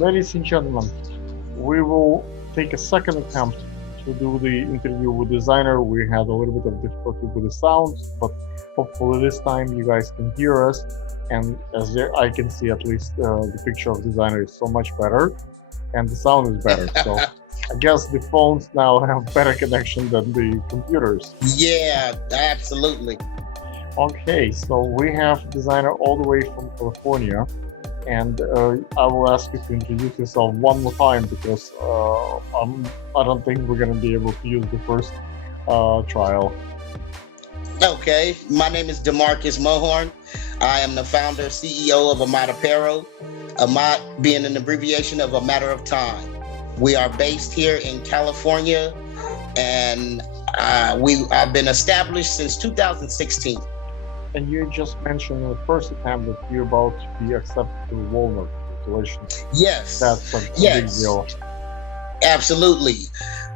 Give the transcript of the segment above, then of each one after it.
Ladies and gentlemen, we will take a second attempt to do the interview with designer. We had a little bit of difficulty with the sound, but hopefully this time you guys can hear us. And as there, I can see, at least the picture of designer is so much better, and the sound is better. So I guess the phones now have better connection than the computers. Yeah, absolutely. Okay, so we have designer all the way from California, and I will ask you to introduce yourself one more time because I don't think we're gonna be able to use the first trial. Okay, my name is Demarcus Mohorn. I am the founder, CEO of Amad Apparel, Amad being an abbreviation of A Matter of Time. We are based here in California, and I've been established since 2016. And you just mentioned in the first attempt that you're about to be accepted to Walmart. Congratulations. Yes, That's a big yes, deal. absolutely.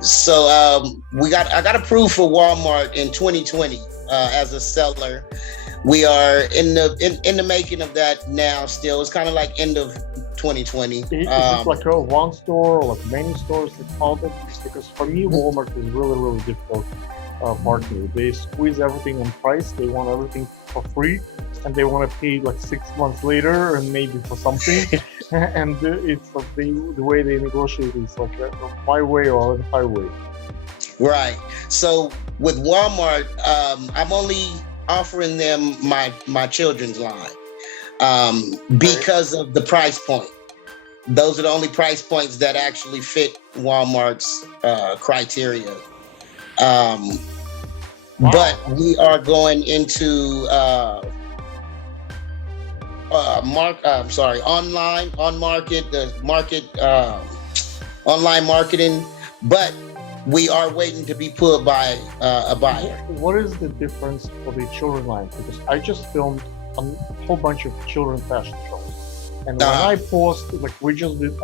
So I got approved for Walmart in 2020 as a seller. We are in the making of that now. Still, it's kind of like end of 2020. Is it like a one store or like many stores that call it? Because for me, Walmart is really, really difficult partner. They squeeze everything on price. They want everything for free, and they want to pay like 6 months later and maybe for something. And it's like the way they negotiate is like my way or the highway. Right. So with Walmart, I'm only offering them my children's line Okay. because of the price point. Those are the only price points that actually fit Walmart's criteria. Um, but Wow. we are going into I'm sorry, online on market the market online marketing, but we are waiting to be pulled by a buyer. What is the difference for the children line? Because I just filmed a whole bunch of children fashion shows, and when Uh, I post, like I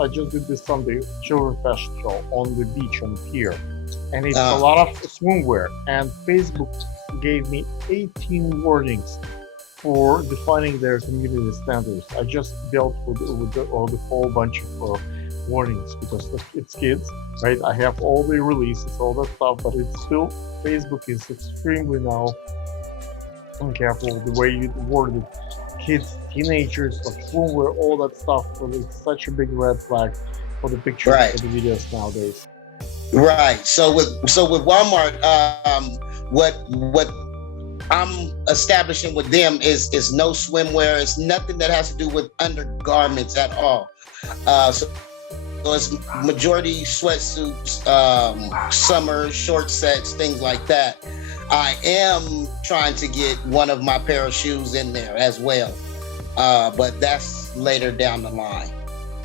just did this Sunday children fashion show on the beach on the pier, and it's a uh, lot of swimwear. And Facebook gave me 18 warnings for defining their community standards. I just dealt with the whole bunch of warnings because it's kids, right? I have all the releases, all that stuff, but it's still Facebook is extremely now careful the way you word it. Kids, teenagers, like swimwear, all that stuff. So it's such a big red flag for the pictures, for right, the videos nowadays. right. So with Walmart, what I'm establishing with them is no swimwear. It's nothing that has to do with undergarments at all. So it's majority sweatsuits, summer short sets, things like that. I am trying to get one of my pair of shoes in there as well, but that's later down the line.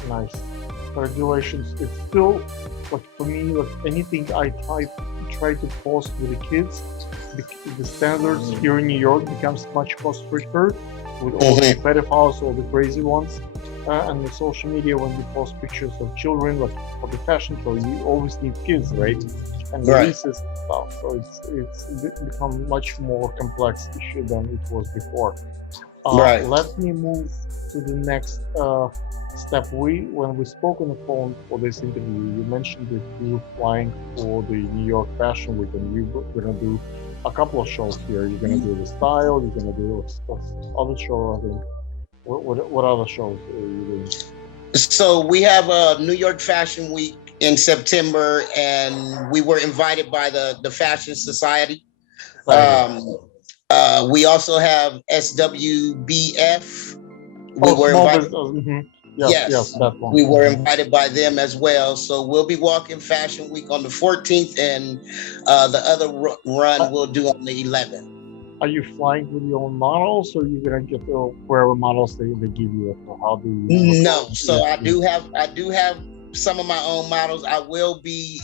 Nice. Regulations. It's still like for me, like anything I try to post with the kids, the standards here in New York becomes much more stricter with all the Hmm. pedophiles, all the crazy ones, and the social media when you post pictures of children, like for the fashion show, you always need kids, right? And Right, releases and stuff. So it's become much more complex issue than it was before. right. Let me move to the next step. When we spoke on the phone for this interview, you mentioned that you're flying for the New York Fashion Week, and you're gonna do a couple of shows here. You're gonna do the style. You're gonna do other show. I think. What other shows are you doing? So we have a New York Fashion Week in September, and we were invited by the Fashion Society. Society. Um, we also have SWBF. We Oh, were small invited. business. Yes, yes, Yes, that one. we were invited by them as well. So we'll be walking Fashion Week on the 14th, and the other run Uh, we'll do on the 11th. are you flying with your own models, or are you gonna get wherever models they give you? How do you No, record? so Yes, I do have some of my own models. I will be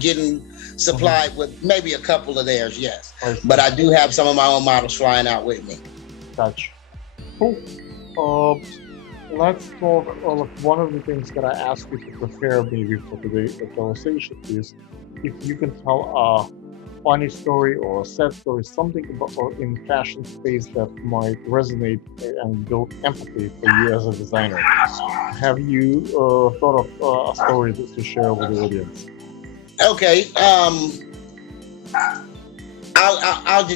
getting mhm, supplied with maybe a couple of theirs, yes. I But see. I do have some of my own models flying out with me. Gotcha. Cool. Uh, let's talk. Look, one of the things that I asked you to prepare maybe for today's conversation is if you can tell funny story or a sad story, something about or in fashion space that might resonate and build empathy for you as a designer. Have you thought of a story to share with the audience? Okay.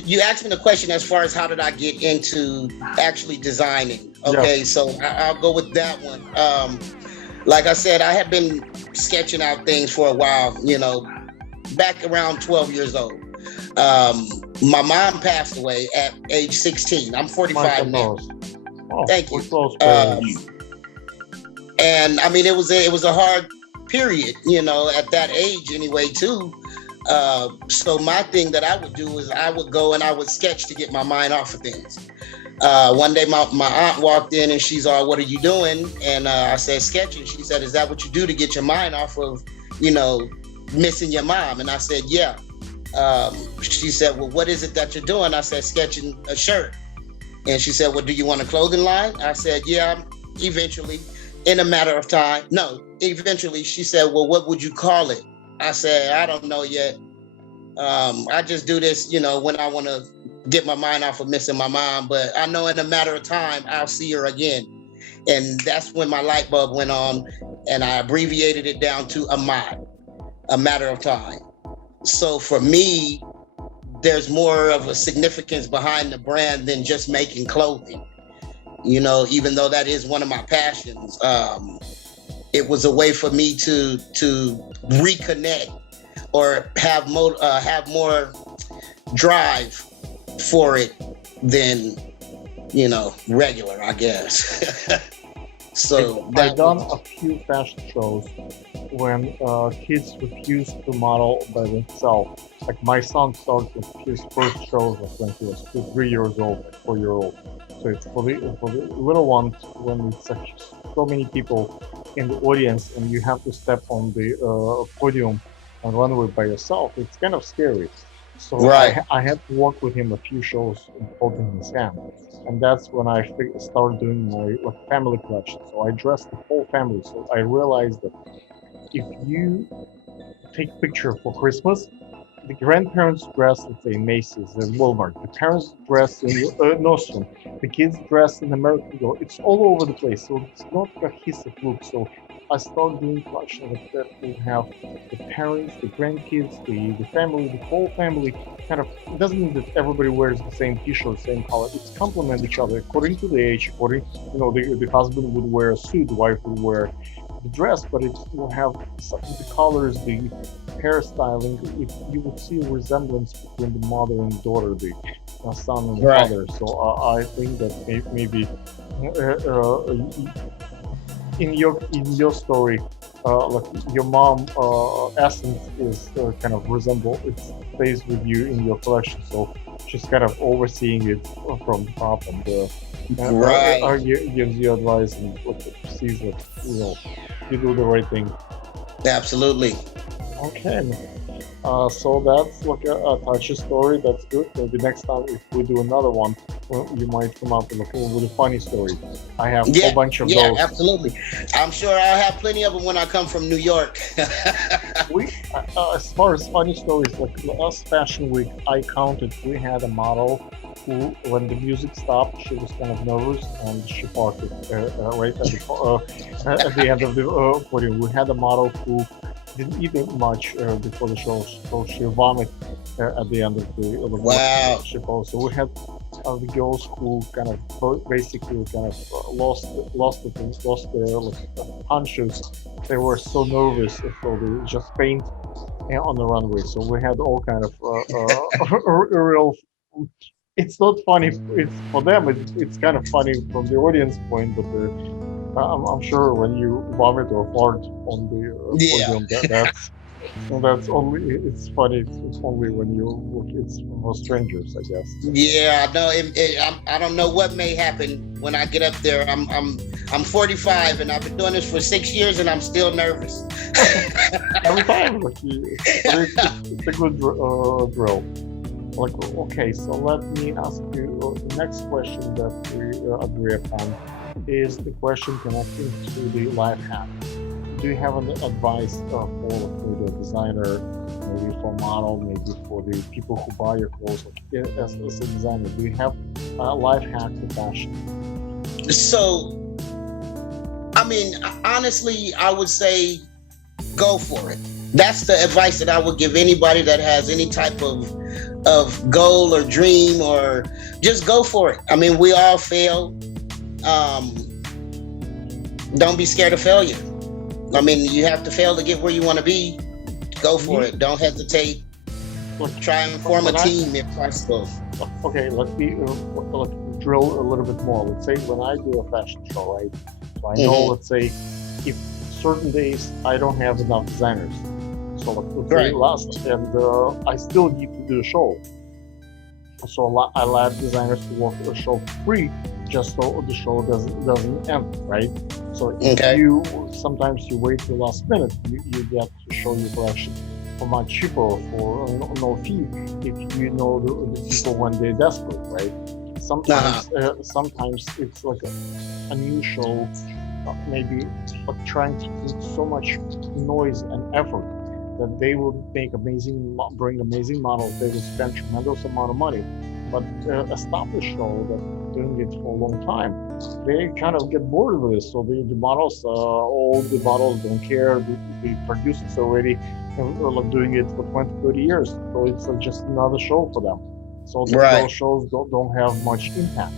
You asked me the question as far as how did I get into actually designing. Yes, Okay, so I'll go with that one. Like I said, I have been sketching out things for a while, back around 12 years old. Um, my mom passed away at age 16. I'm my 45 now. condolences. Oh, Thank we're you. close by Um, age. and I mean, it was a hard period, at that age anyway, too. So my thing that I would do is I would go and I would sketch to get my mind off of things. One day my aunt walked in and she's all, "What are you doing?" And I said, "Sketching." She said, "Is that what you do to get your mind off of, you know, missing your mom?" And I said, "Yeah." She said, "Well, what is it that you're doing?" I said, "Sketching a shirt." And she said, "Well, do you want a clothing line?" I said, "Yeah, eventually, in a matter of time." No, eventually. She said, "Well, what would you call it?" I said, "I don't know yet. I just do this, when I want to get my mind off of missing my mom. But I know in a matter of time, I'll see her again." And that's when my light bulb went on, and I abbreviated it down to a matter of time. So for me, there's more of a significance behind the brand than just making clothing. Even though that is one of my passions, it was a way for me to reconnect or have more drive for it than regular, I guess. So I've that done was a few fashion shows when kids refuse to model by themselves. Like my son started with his first shows like when he was 3 years old, like 4 year old. So it's for the little ones when it's like so many people in the audience and you have to step on the podium and runway by yourself. It's kind of scary. So right. I had to work with him a few shows holding his hand, and that's when I started doing my like family collection. So I dressed the whole family. So I realized that if you take picture for Christmas, the grandparents dress, let's say, in Macy's and Walmart. The parents dress in Nordstrom. The kids dress in American Eagle. It's all over the place. So it's not a cohesive look. So I started doing collection that will have the parents, the grandkids, the family, the whole family. Kind of, it doesn't mean that everybody wears the same T-shirt, same color. It's complement each other according to the age. According, the husband would wear a suit, the wife would wear the dress, but it will have the colors, the hairstyling. If you will see a resemblance between the mother and daughter, the son and the Right. father. So I think that maybe in your story, like your mom essence is kind of resemble. It stays with you in your collection. So she's kind of overseeing it from the top and Right. gives you advice and sees that you do the right thing. Absolutely. Okay. So that's like a touchy story. That's good. Maybe next time if we do another one, well, you might come up with a funny story. I have a whole Yeah. bunch of Yeah. those. Absolutely. I'm sure I'll have plenty of them when I come from New York. As far as funny stories, like last Fashion Week, I counted. We had a model who, when the music stopped, she was kind of nervous and she parked it right at the end of the podium. We had a model who didn't eat much before the show, so she vomited at the end of the Wow. show. So we had the girls who kind of basically kind of lost their like, punches. They were so nervous, so they just faint on the runway. So we had all kind of real. It's not funny. It's for them. It's kind of funny from the audience point, but I'm sure when you vomit or fart on the Yeah. podium, that's only. It's funny. It's only when you look. It's for strangers, I guess. Yeah, no, I don't know what may happen when I get up there. I'm 45 and I've been doing this for 6 years and I'm still nervous. Every time, like it's a good drill. Like okay, so let me ask you the next question that we agree upon is the question connecting to the life hack. Do you have any advice for the designer maybe for model, maybe for the people who buy your clothes, like as a designer? Do you have a life hack for fashion? So, I mean, honestly, I would say go for it. That's the advice that I would give anybody that has any type of goal or dream, or just go for it. I mean, we all fail. Um, don't be scared of failure. I mean, you have to fail to get where you want to be. Go for Me, it. Don't hesitate. look, Try and form a when I team if possible. okay, let's drill a little bit more. Let's say when I do a fashion show, right? So I know, Hmm. let's say, if certain days I don't have enough designers, so let's say Right. last, and I still need to do a show. So I let designers to work a show for free, just so the show doesn't end, right? So if Okay. you sometimes you wait till last minute, you get to show your collection for much cheaper or for no fee if you know the people when they're desperate, right? Uh-huh. Sometimes it's like a new show, maybe, but trying to put so much noise and effort that they will make bring amazing models. They will spend tremendous amount of money, but established show that doing it for a long time, they kind of get bored with this. So the models, all the models don't care. The producers already like doing it for 20, 30 years. So it's just another show for them. So those Right. shows don't have much impact.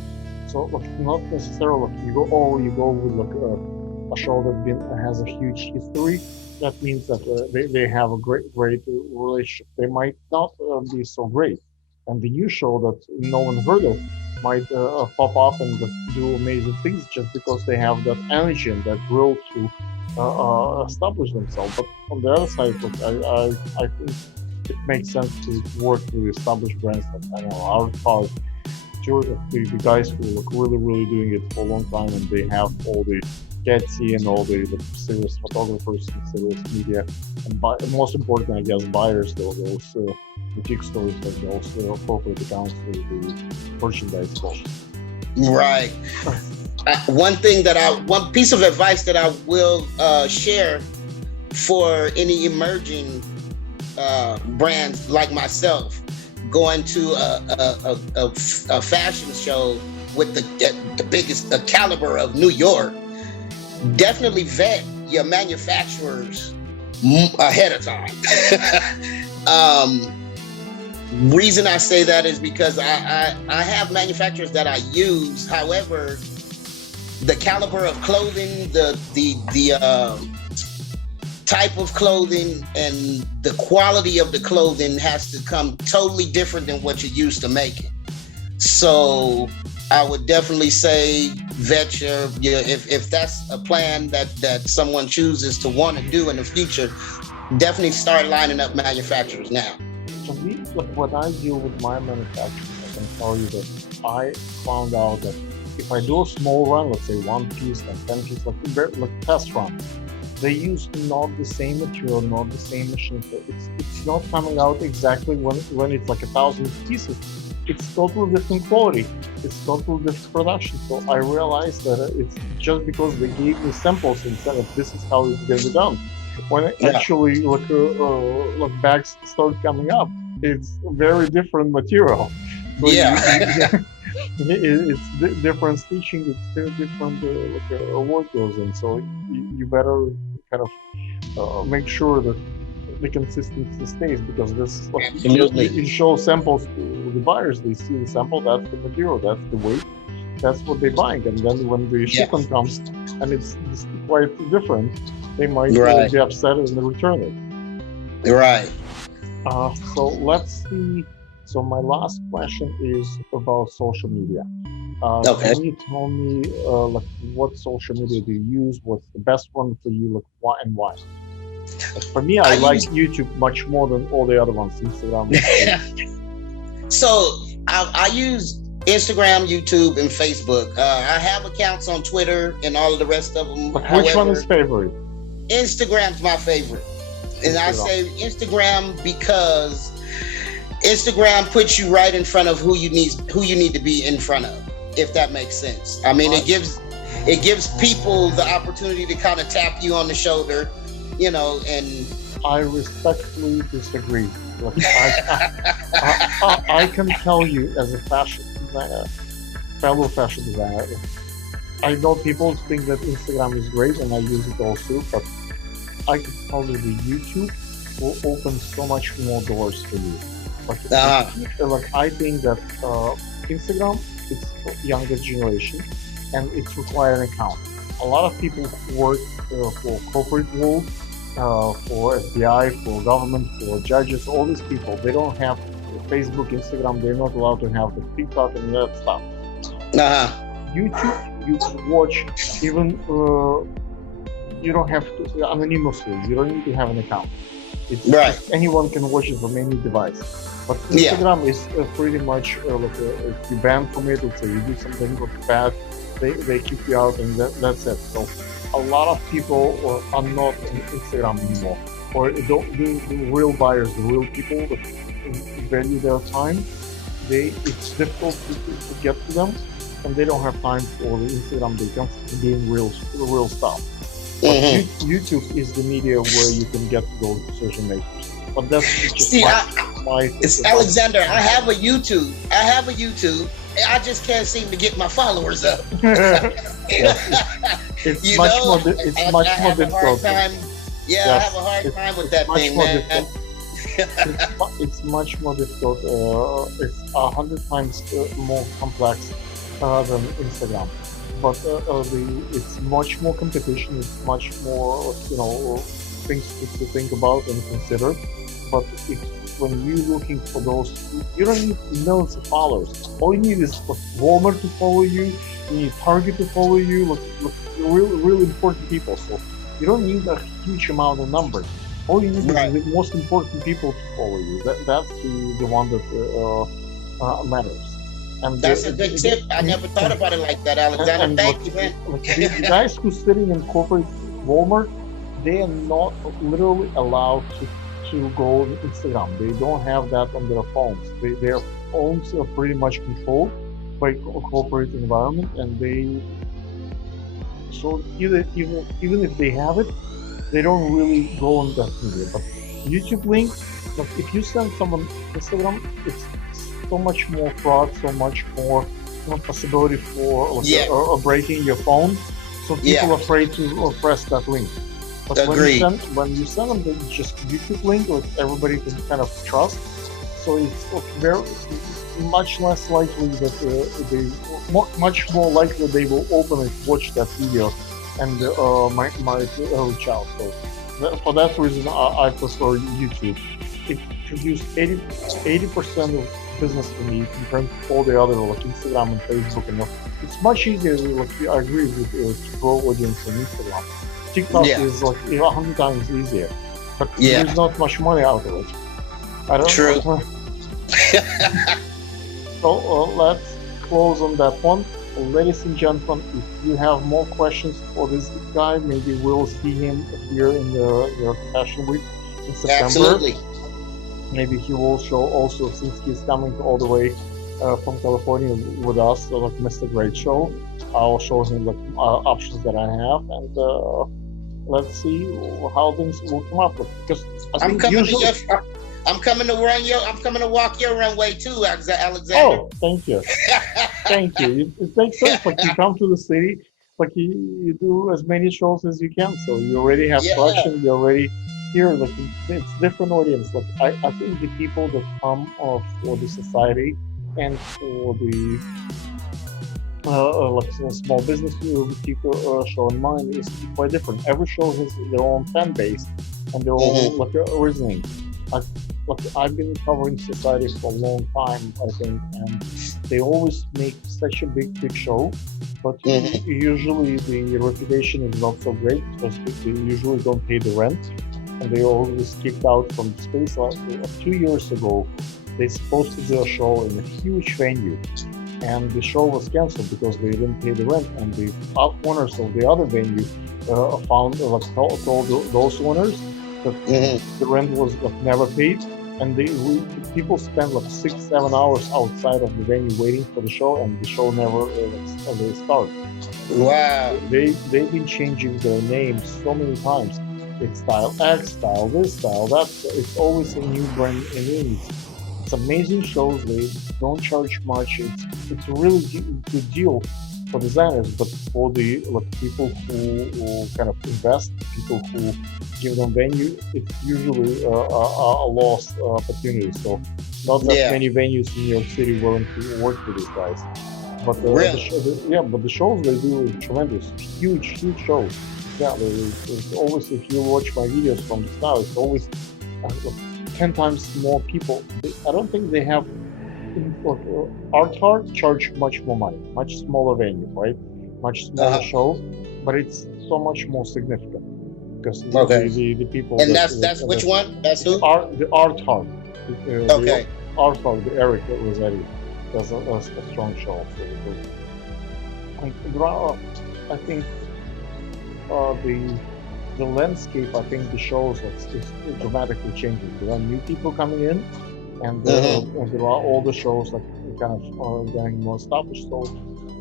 So like, not necessarily like you go with like a show that has a huge history. That means that they have a great relationship. They might not be so great, and the new show that no one heard of might pop up and do amazing things just because they have that energy and that will to establish themselves. But on the other side, look, I think it makes sense to work with established brands like I don't know our Park, the guys who look really doing it for a long time, and they have all the Etsy and all the serious photographers and serious media, and most important, I guess, buyers, those boutique stores, like those corporate accounts for the merchandise folks. Right. One piece of advice that I will share for any emerging brands like myself, going to a fashion show with the biggest caliber of New York, definitely vet your manufacturers ahead of time. Reason I say that is because I have manufacturers that I use. However, the caliber of clothing, the type of clothing, and the quality of the clothing has to come totally different than what you're used to making. So I would definitely say vet your if that's a plan that someone chooses to want to do in the future, definitely start lining up manufacturers now. So like when I deal with my manufacturers, I can tell you that I found out that if I do a small run, let's say one piece, like 10 pieces, like test run, they use not the same material, not the same machine. So it's not coming out exactly when it's like 1,000 pieces. It's totally different quality. It's totally different production. So I realized that it's just because they gave me samples and said that this is how it's going to be done. When Yeah. actually like bags start coming up, it's very different material. So Yeah. it's different stitching. It's different work goes in. So you better kind of make sure that the consistency stays, because this is like Absolutely. you show samples to the buyers, they see the sample, that's the material, that's the weight, that's what they're buying, and then when the Yeah. shipment comes and it's quite different, they might Right. be upset and return it. Right. So let's see. So my last question is about social media. Okay. Can you tell me like what social media do you use? What's the best one for you? Like why and why? Like for me, I I like use YouTube much more than all the other ones. Instagram. so I use Instagram, YouTube, and Facebook. I have accounts on Twitter and all of the rest of them. Like which one is However, favorite? Instagram's my favorite. And I Instagram. say Instagram because Instagram puts you right in front of who you need to be in front of, if that makes sense. I mean, I, it gives people the opportunity to kind of tap you on the shoulder, and I respectfully disagree. Look, I can tell you as a fashion designer, fellow fashion designer, I know people think that Instagram is great and I use it also, but I can tell you the YouTube will open so much more doors for you. Uh, Like I think that Instagram it's for younger generation and it's requiring account. A lot of people who work for corporate world, for FBI, for government, for judges, all these people, they don't have Facebook, Instagram. They're not allowed to have the TikTok and that stuff. uh, YouTube, you can watch even you don't have to anonymously. You don't need to have an account. right. Anyone can watch it from any device. But Yeah. Instagram is pretty much like if you ban from it, let's say you do something bad, they kick you out and that's it. So a lot of people are not on Instagram anymore. Or the real buyers, the real people that value their time, it's difficult to get to them and they don't have time for the Instagram. They can't doing real stuff. But Hmm. YouTube is the media where you can get to those decision makers. But that's just See, my it's Alexander. I have a YouTube. I have a YouTube. I just can't seem to get my followers up. It's You much know, more. It's I much more have a hard difficult. time. Yeah, I Yes, have a hard time with it's that much thing, more man. difficult. It's much more difficult. It's 100 times more complex than Instagram. But it's much more competition. It's much more, things to think about and consider. But when you're looking for those, you don't need millions of followers. All you need is Walmart to follow you. You need Target to follow you. Really important people. So you don't need a huge amount of numbers. All you need Right. is the most important people to follow you. That's the one that matters. And That's a good tip. I never thought about it like that, Alexander. and Thank you, man. the guys who sitting in corporate Walmart, they are not literally allowed to go on Instagram. They don't have that on their phones. Their phones are pretty much controlled by corporate environment, and they so even if they have it, they don't really go on that media. But YouTube link, like if you send someone Instagram, it's so much more fraud, so much more possibility for like, Yeah. breaking your phone. So people Yeah. are afraid to press that link. But Agreed. when you send them the just YouTube link, that everybody can kind of trust, so it's very much less likely that much more likely they will open and watch that video and might reach out. So for that reason, I prefer YouTube. It produced 80% of business for me compared to all the other like Instagram and Facebook and all. It's much easier. Like I agree with to grow audience on Instagram. TikTok Yeah. is like 100 times easier, but Yeah. there's not much money out of it. I don't True. know. So let's close on that one. Ladies and gentlemen, if you have more questions for this guy, maybe we'll see him here in the Fashion Week in September. Absolutely. Maybe he will show also, since he's coming all the way from California with us, so like Mr. Great Show. I'll show him the options that I have, and let's see how things will come up. Because I I'm think coming usually, to your. I'm coming to run your. I'm coming to walk your runway too, Alexander. oh, thank you. Thank you. It makes sense. Like you come to the city, like you do as many shows as you can. So you already have Yeah. collection. You already here. Like it's different audience. Like I think the people that come for the society and for the like small business people show in mind is quite different. Every show has their own fan base and their own like reasoning. I, like I've been covering society for a long time, I think, and they always make such a big show, but usually the reputation is not so great because they usually don't pay the rent, and they always kicked out from the space. Like 2 years ago, they supposed to do a show in a huge venue, and the show was canceled because they didn't pay the rent, and the owners of the other venue told those owners that the rent was never paid, and people spent like 6-7 hours outside of the venue waiting for the show, and the show never started. Wow. They've been changing their names so many times. It's style X, style this, style that. So it's always a new brand and it's amazing shows. They don't charge much. It's a really good deal for designers, but for the like people who kind of invest, people who give them venue, it's usually a lost opportunity. So not that Yeah, many venues in New York City willing to work with these guys. But really. yeah, but the shows they do is tremendous, huge shows. Yeah, there's always if you watch my videos from the start, it's always like 10 times more people. I don't think they have like, Art charge much more money, much smaller venue, right? Much smaller Uh-huh. show, but it's so much more significant because Okay. the people And that that's which one? That's the who? art the Okay. art the Eric Rossetti does a strong show. So like, I think the landscape, I think the shows is dramatically changing. There are new people coming in, Mm-hmm. and there are all the shows like kind of getting more established. So,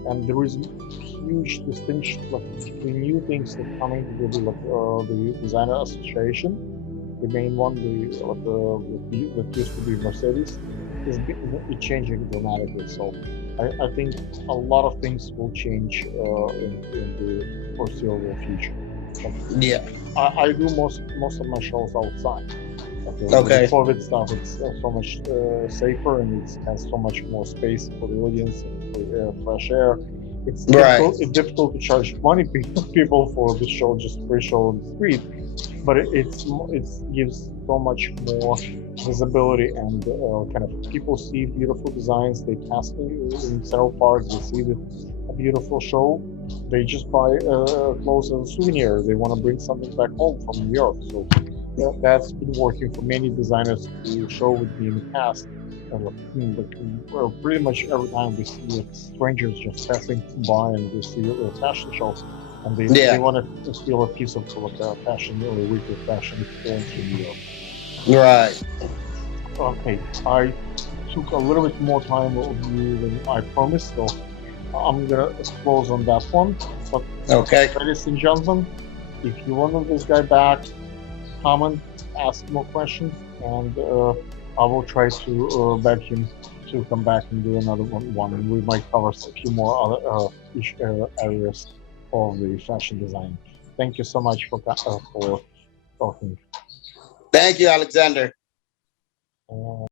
and there is huge distinction like between new things that coming with the designer association, the main one, the like that used to be Mercedes, is changing dramatically. So, I think a lot of things will change in the foreseeable future. Like Yeah. I do most of my shows outside. Like with the Okay. COVID stuff, it's so much safer and it has so much more space for the audience and for fresh air. It's Right. difficult. It's difficult to charge money people for the show, just free show on the street, but it gives so much more visibility and kind of people see beautiful designs. They pass in Central Park, they see a beautiful show. They just buy clothes as a souvenir. They want to bring something back home from New York. So that's been working for many designers who show with me in the past. And well, pretty much every time we see strangers just passing by and we see a fashion show, and they Yeah. want to feel a piece of like a fashion or a week of fashion experience in New York. Right. Okay, I took a little bit more time of you than I promised, so I'm gonna close on that one. But Okay. ladies and gentlemen, if you want this guy back, comment, ask more questions, and I will try to beg him to come back and do another one. And we might cover a few more other areas of the fashion design. Thank you so much for talking. Thank you, Alexander. Uh,